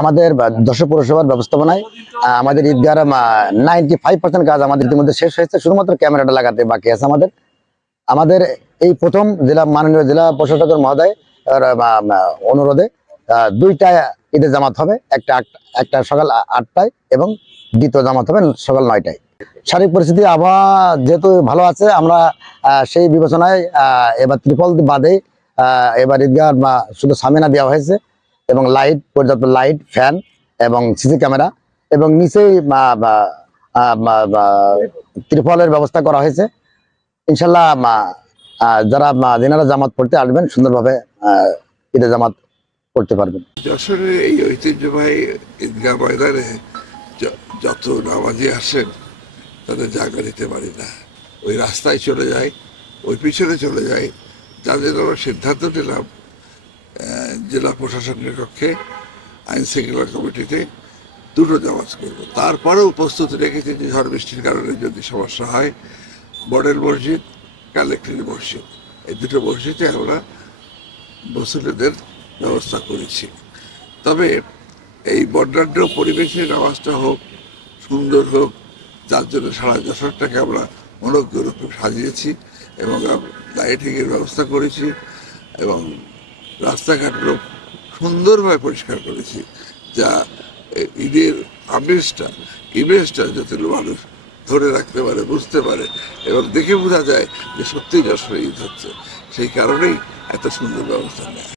আমাদের যশোর পৌরসভার ব্যবস্থাপনায় আমাদের ঈদগার 95% কাজ আমাদের ইতিমধ্যে শেষ হয়েছে। শুধুমাত্র ক্যামেরাটা লাগাতে বাকি আছে আমাদের। আমাদের এই প্রথম মাননীয় জেলা প্রশাসক মহোদয় অনুরোধে দুইটা ঈদের জামাত হবে, একটা সকাল 8টায় এবং দ্বিতীয় জামাত হবে সকাল 9টায়। শারীরিক পরিস্থিতি আবহাওয়া যেহেতু ভালো আছে, আমরা সেই বিবেচনায় এবার ত্রিপল বাদে এবার ঈদগাহ শুধু সামিনা দেওয়া হয়েছে এবং লাইট, পর্যাপ্ত লাইট, ফ্যান এবং সিসি ক্যামেরা এবং নিচেই ত্রিপলের ব্যবস্থা করা হয়েছে। ইনশাল্লাহ যারা যেনারা জামাত পড়তে আসবেন সুন্দরভাবে ঈদের জামাত পড়তে পারবেন। যশোরের এই ঐতিহ্যবাহী ঈদগাহ ময়দানে যত নামাজি আসেন তাদের জায়গা দিতে পারি না, ওই রাস্তায় চলে যায়, ওই পিছনে চলে যায়। যাদের আমরা সিদ্ধান্ত নিলাম জেলা প্রশাসনের কক্ষে আইন শৃঙ্খলা কমিটিতে দুটো জামাত করবো। তারপরেও প্রস্তুতি রেখেছি যে ঝড় বৃষ্টির কারণে যদি সমস্যা হয় মডেল মসজিদ, কালেক্টরি মসজিদ, এই দুটো মসজিদে আমরা মুসল্লিদের ব্যবস্থা করেছি। তবে এই বর্ণাঢ্য পরিবেশে নামাজটা হোক, সুন্দর হোক, যার জন্য সারা যশোরটাকে আমরা মনোজ্ঞরূপে সাজিয়েছি এবং লাইটিংয়ের ব্যবস্থা করেছি এবং রাস্তাঘাটগুলো সুন্দরভাবে পরিষ্কার করেছি, যা ঈদের ইমেজটা যাতে মানুষ ধরে রাখতে পারে, বুঝতে পারে এবং দেখে বোঝা যায় যে সত্যিই যশোরে ঈদ হচ্ছে। সেই কারণেই এত সুন্দর ব্যবস্থা নেয়।